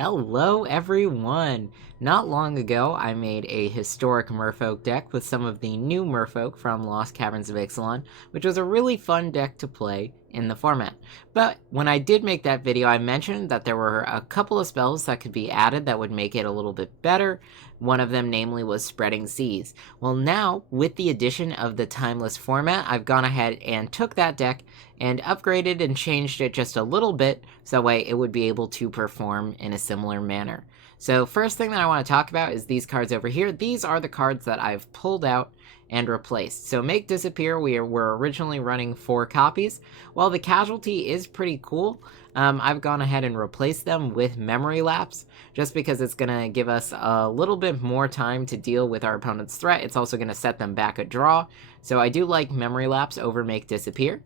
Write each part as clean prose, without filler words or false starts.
Hello everyone! Not long ago, I made a historic Merfolk deck with some of the new Merfolk from Lost Caverns of Ixalan, which was a really fun deck to play in the format. But when I did make that video, I mentioned that there were a couple of spells that could be added that would make it a little bit better. One of them, namely, was Spreading Seas. Well, now, with the addition of the Timeless format, I've gone ahead and took that deck and upgraded and changed it just a little bit, so that way it would be able to perform in a similar manner. So first thing that I want to talk about is these cards over here. These are the cards that I've pulled out and replaced. So Make Disappear, we were originally running 4 copies. While the Casualty is pretty cool, I've gone ahead and replaced them with Memory Lapse, just because it's going to give us a little bit more time to deal with our opponent's threat. It's also going to set them back a draw, so I do like Memory Lapse over Make Disappear.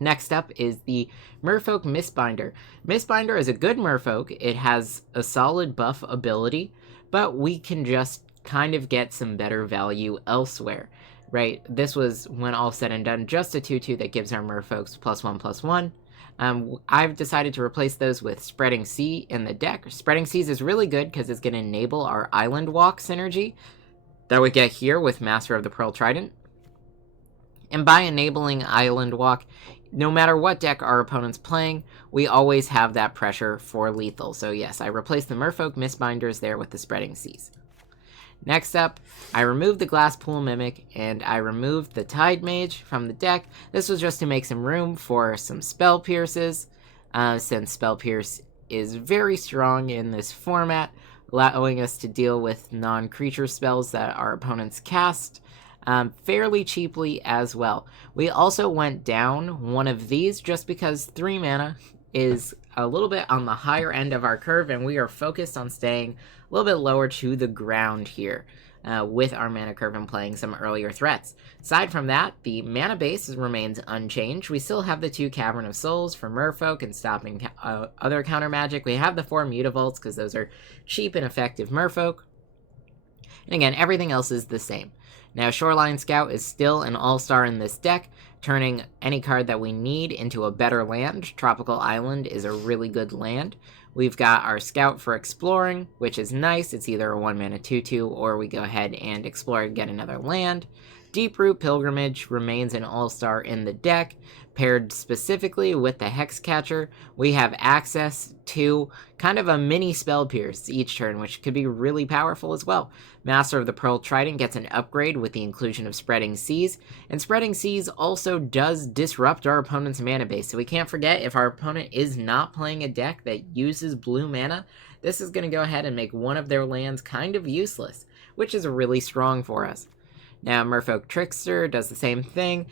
Next up is the Merfolk Mistbinder. Mistbinder is a good Merfolk. It has a solid buff ability, but we can just kind of get some better value elsewhere, right? This was, when all said and done, just a 2/2 that gives our Merfolks +1/+1. I've decided to replace those with Spreading Sea in the deck. Spreading Seas is really good because it's going to enable our Island Walk synergy that we get here with Master of the Pearl Trident. And by enabling Island Walk, no matter what deck our opponent's playing, we always have that pressure for lethal. So yes, I replaced the Merfolk Mistbinders there with the Spreading Seas. Next up, I removed the Glasspool Mimic, and I removed the Tide Mage from the deck. This was just to make some room for some Spell Pierces, since Spell Pierce is very strong in this format, allowing us to deal with non-creature spells that our opponents cast fairly cheaply as well. We also went down one of these just because 3 mana is a little bit on the higher end of our curve, and we are focused on staying a little bit lower to the ground here with our mana curve and playing some earlier threats. Aside from that, the mana base remains unchanged. We still have the 2 Cavern of Souls for Merfolk and stopping other counter magic. We have the 4 Mutavaults because those are cheap and effective Merfolk. And again, everything else is the same. Now, Shoreline Scout is still an all-star in this deck, turning any card that we need into a better land. Tropical Island is a really good land. We've got our Scout for exploring, which is nice. It's either a 1-mana 2/2, or we go ahead and explore and get another land. Deeproot Pilgrimage remains an all-star in the deck. Paired specifically with the Hexcatcher, we have access to kind of a mini Spell Pierce each turn, which could be really powerful as well. Master of the Pearl Trident gets an upgrade with the inclusion of Spreading Seas, and Spreading Seas also does disrupt our opponent's mana base. So we can't forget, if our opponent is not playing a deck that uses blue mana, this is going to go ahead and make one of their lands kind of useless, which is really strong for us. Now, Merfolk Trickster does the same thing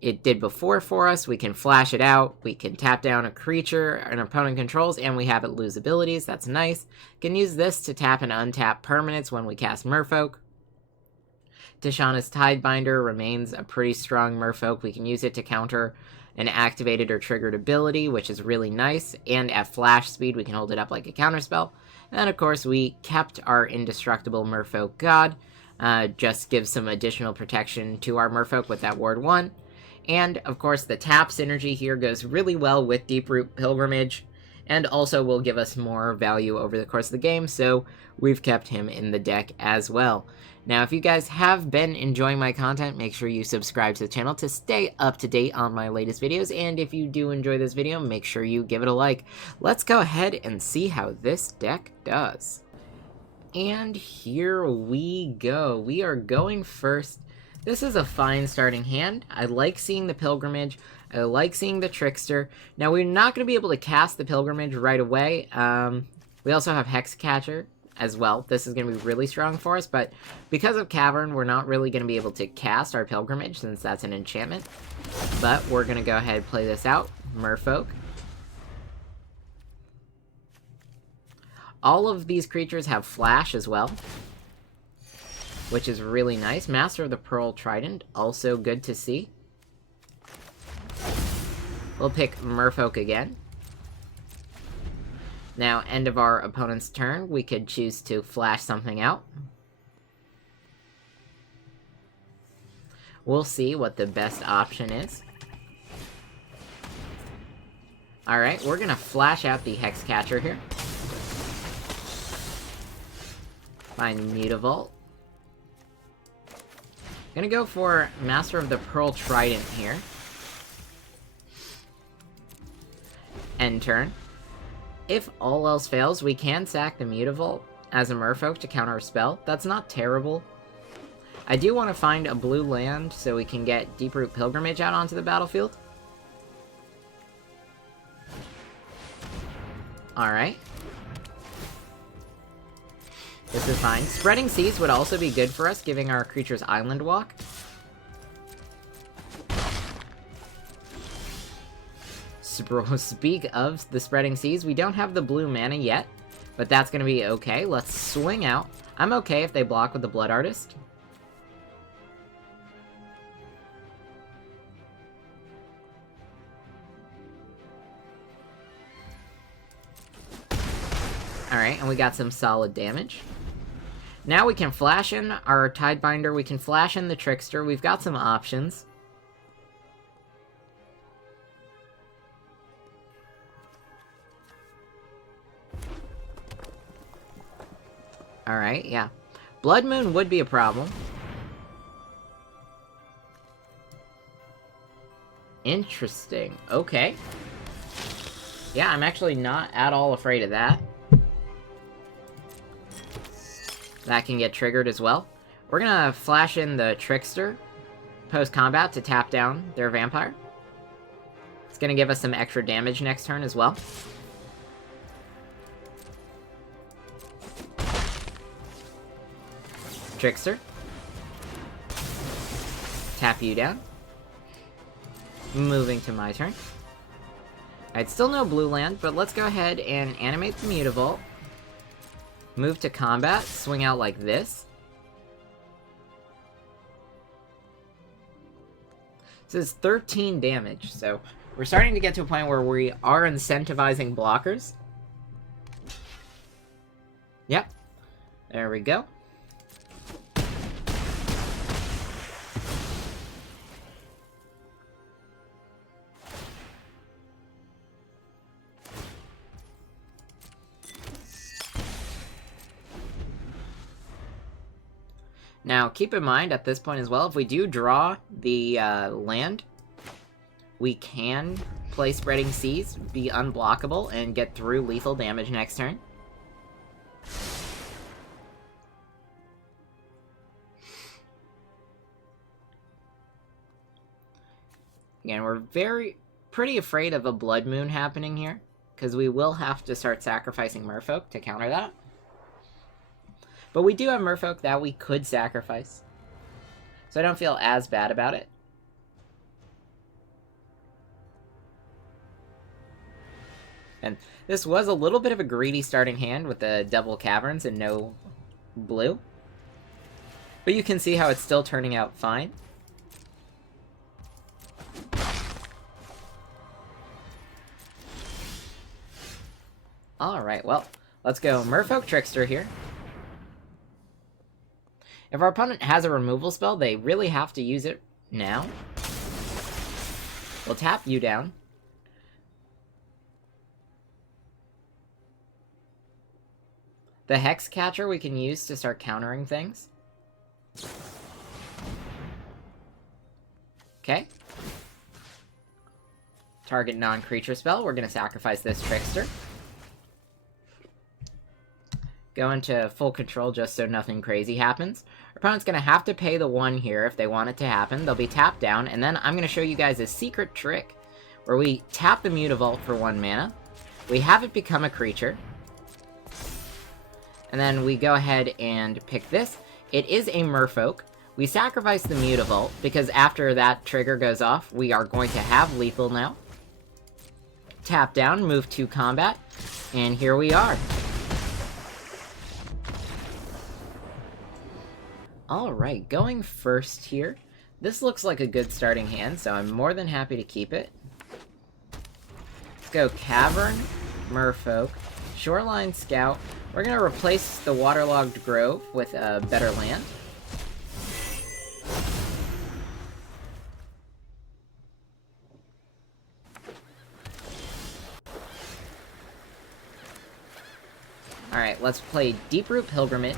it did before for us. We can flash it out, we can tap down a creature an opponent controls, and we have it lose abilities. That's nice. Can use this to tap and untap permanents when we cast Merfolk. Tishana's Tidebinder remains a pretty strong Merfolk. We can use it to counter an activated or triggered ability, which is really nice, and at flash speed we can hold it up like a counterspell. And then, of course, we kept our indestructible Merfolk God. Just gives some additional protection to our Merfolk with that Ward 1. And, of course, the tap synergy here goes really well with Deeproot Pilgrimage, and also will give us more value over the course of the game, so we've kept him in the deck as well. Now, if you guys have been enjoying my content, make sure you subscribe to the channel to stay up to date on my latest videos, and if you do enjoy this video, make sure you give it a like. Let's go ahead and see how this deck does. And here we go. We are going first. This is a fine starting hand. I like seeing the Pilgrimage. I like seeing the Trickster. Now, we're not going to be able to cast the Pilgrimage right away. We also have Hexcatcher as well. This is going to be really strong for us, but because of Cavern, we're not really going to be able to cast our Pilgrimage since that's an enchantment. But we're going to go ahead and play this out. Merfolk. All of these creatures have flash as well, which is really nice. Master of the Pearl Trident, also good to see. We'll pick Merfolk again. Now, end of our opponent's turn, we could choose to flash something out. We'll see what the best option is. Alright, we're gonna flash out the Hexcatcher here. Find Mutavault. Gonna go for Master of the Pearl Trident here. End turn. If all else fails, we can sack the Mutavault as a Merfolk to counter a spell. That's not terrible. I do want to find a blue land so we can get Deeproot Pilgrimage out onto the battlefield. Alright. This is fine. Spreading Seas would also be good for us, giving our creatures Island Walk. Speak of the Spreading Seas, we don't have the blue mana yet, but that's going to be okay. Let's swing out. I'm okay if they block with the Blood Artist. Alright, and we got some solid damage. Now we can flash in our Tidebinder, we can flash in the Trickster, we've got some options. Alright, yeah. Blood Moon would be a problem. Interesting. Okay. Yeah, I'm actually not at all afraid of that. That can get triggered as well. We're gonna flash in the Trickster post-combat to tap down their Vampire. It's gonna give us some extra damage next turn as well. Trickster. Tap you down. Moving to my turn. Alright, still no blue land, but let's go ahead and animate the Mutavault. Move to combat, swing out like this. This is 13 damage, so we're starting to get to a point where we are incentivizing blockers. Yep. There we go. Now, keep in mind, at this point as well, if we do draw the land, we can play Spreading Seas, be unblockable, and get through lethal damage next turn. Again, we're pretty afraid of a Blood Moon happening here, because we will have to start sacrificing Merfolk to counter that. But we do have Merfolk that we could sacrifice, so I don't feel as bad about it. And this was a little bit of a greedy starting hand with the Devil Caverns and no blue. But you can see how it's still turning out fine. Alright, well, let's go Merfolk Trickster here. If our opponent has a removal spell, they really have to use it now. We'll tap you down. The Hex Catcher we can use to start countering things. Okay. Target non-creature spell. We're going to sacrifice this Trickster. Go into full control just so nothing crazy happens. Our opponent's going to have to pay the 1 here if they want it to happen. They'll be tapped down, and then I'm going to show you guys a secret trick where we tap the Mutavault for 1 mana. We have it become a creature. And then we go ahead and pick this. It is a Merfolk. We sacrifice the Mutavault because after that trigger goes off, we are going to have lethal now. Tap down, move to combat, and here we are. Alright, going first here. This looks like a good starting hand, so I'm more than happy to keep it. Let's go Cavern, Merfolk, Shoreline Scout. We're going to replace the Waterlogged Grove with a better land. Alright, let's play Deeproot Pilgrimage.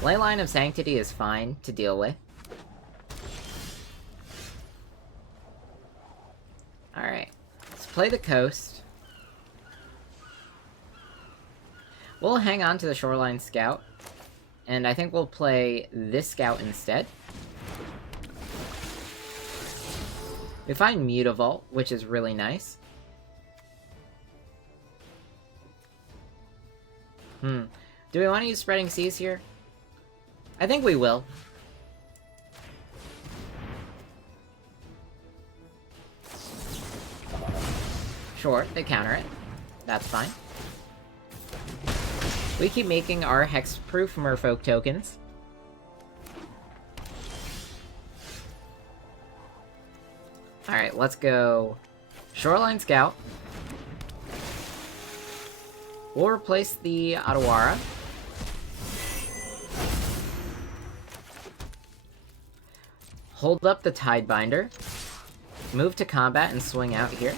Leyline of Sanctity is fine to deal with. Alright, let's play the coast. We'll hang on to the Shoreline Scout, and I think we'll play this Scout instead. We find Mutavault, which is really nice. Do we want to use Spreading Seas here? I think we will. Sure, they counter it. That's fine. We keep making our hexproof Merfolk tokens. Alright, let's go Shoreline Scout. We'll replace the Otawara. Hold up the Tidebinder. Move to combat and swing out here.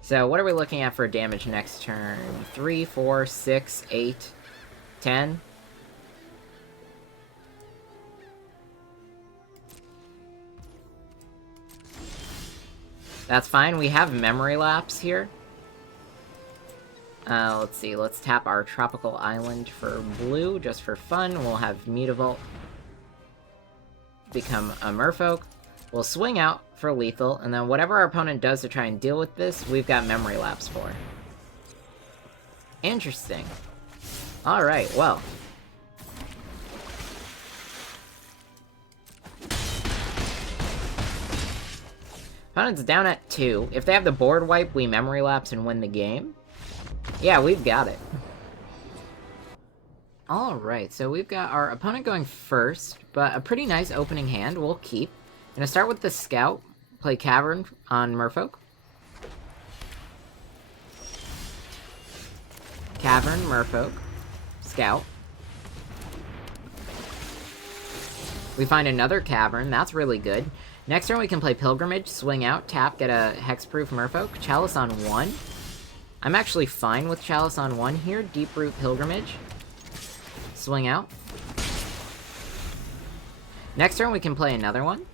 So what are we looking at for damage next turn? 3, 4, 6, 8, 10? That's fine, we have Memory Lapse here. Let's see, let's tap our Tropical Island for blue, just for fun. We'll have Mutavault become a Merfolk. We'll swing out for lethal, and then whatever our opponent does to try and deal with this, we've got Memory Lapse for. Interesting. Alright, well. Opponent's down at 2. If they have the board wipe, we Memory Lapse and win the game. Yeah, we've got it. Alright, so we've got our opponent going first, but a pretty nice opening hand we'll keep. Gonna start with the Scout, play Cavern on Merfolk. Cavern, Merfolk, Scout. We find another Cavern, that's really good. Next turn we can play Pilgrimage, swing out, tap, get a Hexproof Merfolk, Chalice on 1. I'm actually fine with Chalice on 1 here, Deeproot Pilgrimage. Swing out. Next turn we can play another one.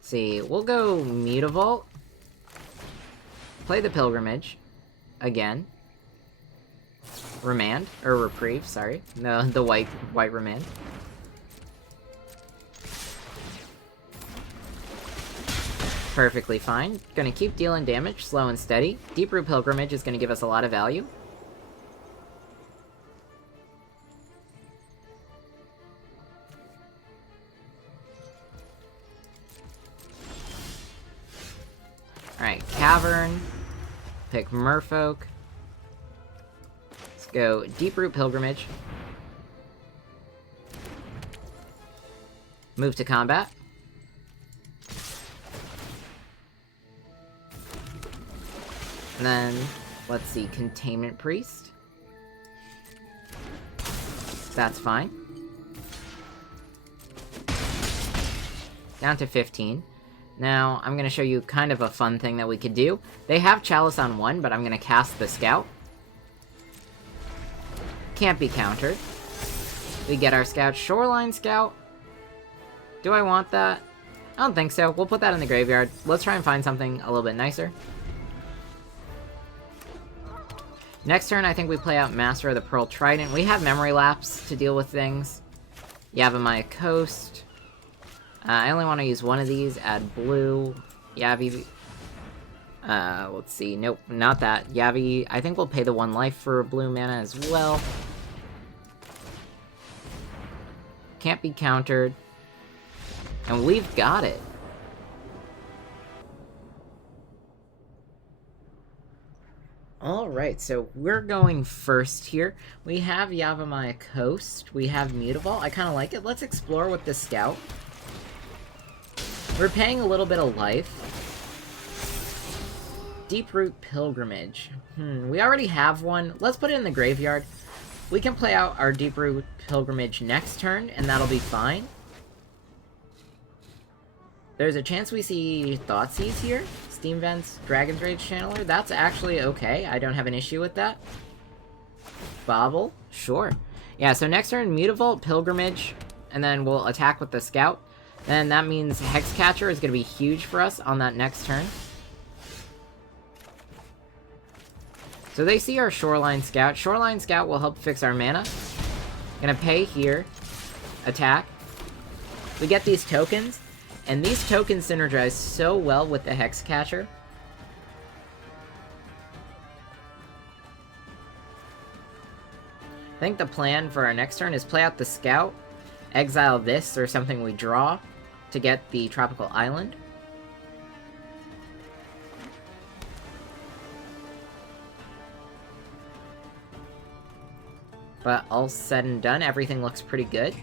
See, we'll go Mutavault. Play the Pilgrimage. Again. Remand. Or Reprieve, sorry. No, the white Remand. Perfectly fine. Gonna keep dealing damage, slow and steady. Deeproot Pilgrimage is gonna give us a lot of value. Alright, Cavern. Pick Merfolk. Let's go Deeproot Pilgrimage. Move to combat. And then, let's see, Containment Priest. That's fine. Down to 15. Now, I'm going to show you kind of a fun thing that we could do. They have Chalice on 1, but I'm going to cast the Scout. Can't be countered. We get our Scout. Shoreline Scout. Do I want that? I don't think so. We'll put that in the graveyard. Let's try and find something a little bit nicer. Next turn, I think we play out Master of the Pearl Trident. We have Memory Lapse to deal with things. Yavimaya Coast. I only want to use one of these. Add blue. Yavi. Let's see. Nope, not that. Yavi. I think we'll pay the 1 life for blue mana as well. Can't be countered. And we've got it. Alright, so we're going first here. We have Yavimaya Coast. We have Mutavault. I kind of like it. Let's explore with the Scout. We're paying a little bit of life. Deeproot Pilgrimage. We already have one. Let's put it in the graveyard. We can play out our Deeproot Pilgrimage next turn, and that'll be fine. There's a chance we see Thoughtseize here. Steam Vents, Dragon's Rage Channeler. That's actually okay. I don't have an issue with that. Bobble? Sure. Yeah, so next turn, Mutavault, Pilgrimage, and then we'll attack with the Scout. Then that means Hexcatcher is going to be huge for us on that next turn. So they see our Shoreline Scout. Shoreline Scout will help fix our mana. Gonna pay here. Attack. We get these tokens, and these tokens synergize so well with the Hexcatcher. I think the plan for our next turn is play out the Scout, exile this or something we draw to get the Tropical Island. But all said and done, everything looks pretty good.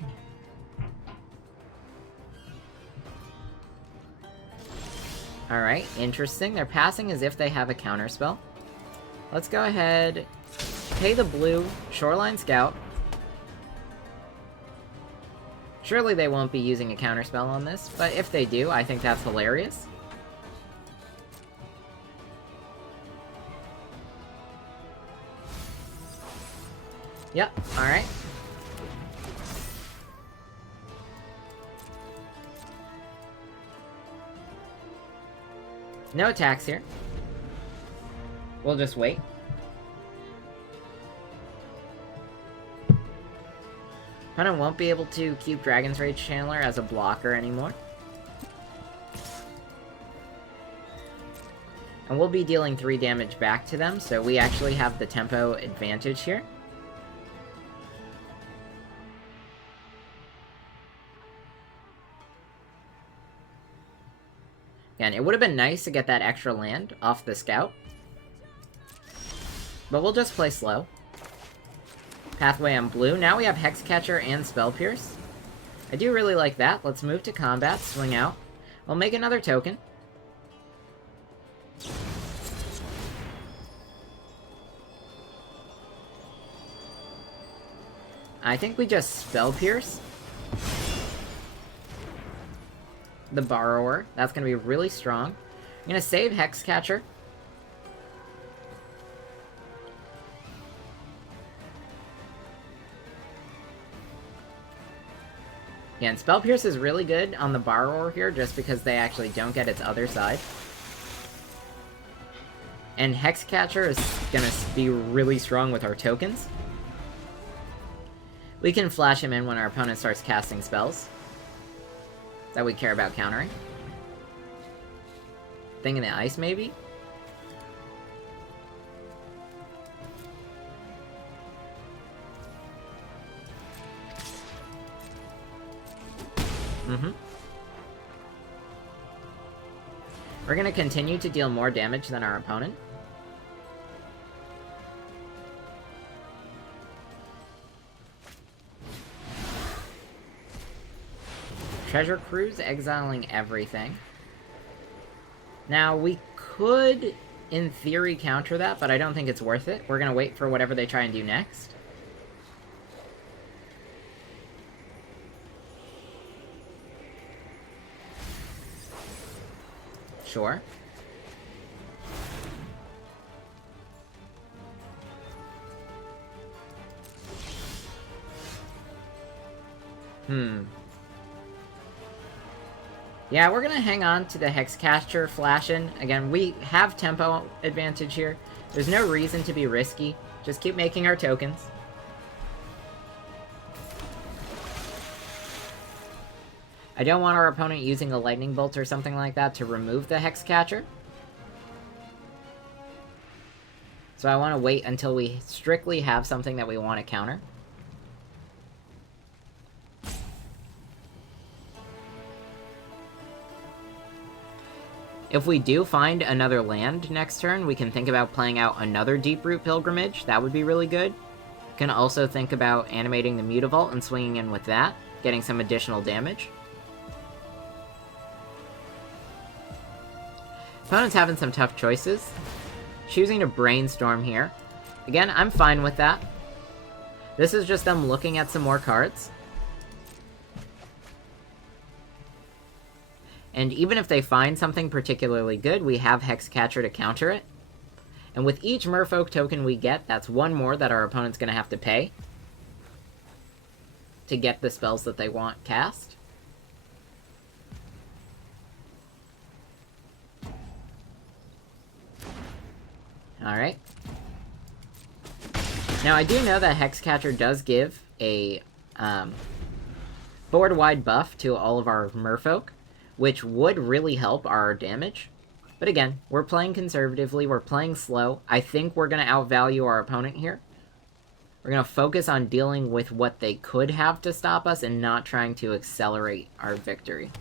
Alright, interesting. They're passing as if they have a counterspell. Let's go ahead, pay the blue, Shoreline Scout. Surely they won't be using a counterspell on this, but if they do, I think that's hilarious. Yep, alright. No attacks here. We'll just wait. Opponent won't be able to keep Dragon's Rage Channeler as a blocker anymore. And we'll be dealing 3 damage back to them, so we actually have the tempo advantage here. Again, it would have been nice to get that extra land off the Scout. But we'll just play slow. Pathway on blue. Now we have Hexcatcher and Spell Pierce. I do really like that. Let's move to combat, swing out. We'll make another token. I think we just Spell Pierce the Borrower. That's going to be really strong. I'm going to save Hexcatcher. Again, Spell Pierce is really good on the Borrower here, just because they actually don't get its other side. And Hexcatcher is going to be really strong with our tokens. We can flash him in when our opponent starts casting spells that we care about countering. Thing in the Ice, maybe? We're gonna continue to deal more damage than our opponent. Treasure Cruise, exiling everything. Now, we could, in theory, counter that, but I don't think it's worth it. We're gonna wait for whatever they try and do next. Sure. Yeah, we're gonna hang on to the Hexcatcher flash-in. Again, we have tempo advantage here. There's no reason to be risky. Just keep making our tokens. I don't want our opponent using a Lightning Bolt or something like that to remove the Hexcatcher. So I want to wait until we strictly have something that we want to counter. If we do find another land next turn, we can think about playing out another Deeproot Pilgrimage. That would be really good. We can also think about animating the Mutavault and swinging in with that, getting some additional damage. Opponent's having some tough choices. Choosing to Brainstorm here. Again, I'm fine with that. This is just them looking at some more cards. And even if they find something particularly good, we have Hexcatcher to counter it. And with each Merfolk token we get, that's one more that our opponent's going to have to pay to get the spells that they want cast. Alright. Now, I do know that Hexcatcher does give a board-wide buff to all of our Merfolk, which would really help our damage. But again, we're playing conservatively, we're playing slow. I think we're going to outvalue our opponent here. We're going to focus on dealing with what they could have to stop us and not trying to accelerate our victory.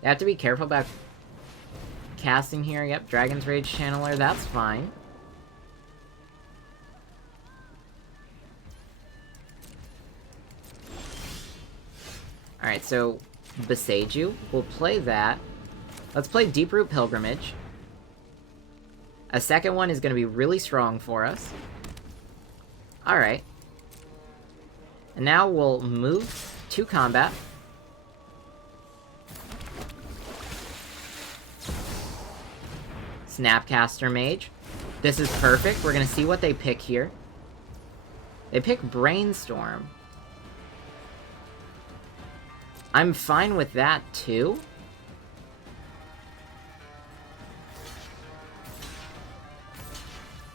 You have to be careful about casting here. Yep, Dragon's Rage Channeler, that's fine. Alright, so Beseiju. We'll play that. Let's play Deeproot Pilgrimage. A second one is going to be really strong for us. Alright. And now we'll move to combat. Snapcaster Mage. This is perfect. We're going to see what they pick here. They pick Brainstorm. I'm fine with that, too.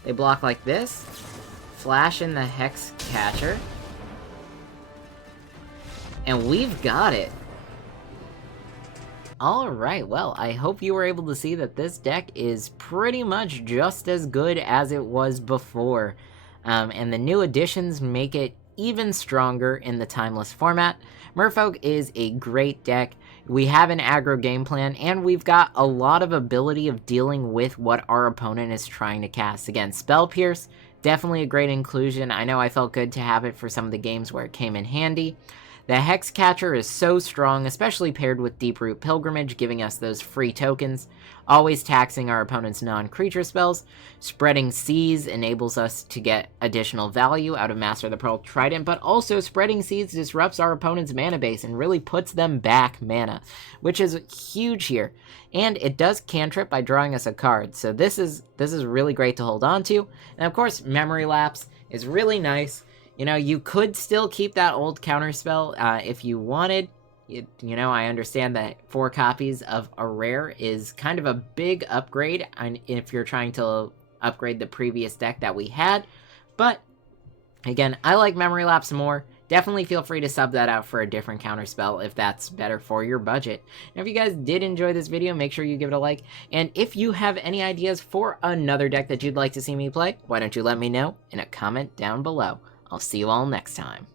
They block like this. Flash in the Hexcatcher. And we've got it. Alright, well, I hope you were able to see that this deck is pretty much just as good as it was before. And the new additions make it even stronger in the Timeless format. Merfolk is a great deck. We have an aggro game plan, and we've got a lot of ability of dealing with what our opponent is trying to cast. Again, Spell Pierce, definitely a great inclusion. I know I felt good to have it for some of the games where it came in handy. The Hexcatcher is so strong, especially paired with Deeproot Pilgrimage, giving us those free tokens, always taxing our opponent's non-creature spells. Spreading Seas enables us to get additional value out of Master of the Pearl Trident, but also Spreading Seas disrupts our opponent's mana base and really puts them back mana, which is huge here. And it does cantrip by drawing us a card, so this is really great to hold on to. And of course, Memory Lapse is really nice. You know, you could still keep that old counterspell if you wanted. You know, I understand that 4 copies of a rare is kind of a big upgrade if you're trying to upgrade the previous deck that we had. But, again, I like Memory Lapse more. Definitely feel free to sub that out for a different counterspell if that's better for your budget. And if you guys did enjoy this video, make sure you give it a like. And if you have any ideas for another deck that you'd like to see me play, why don't you let me know in a comment down below. I'll see you all next time.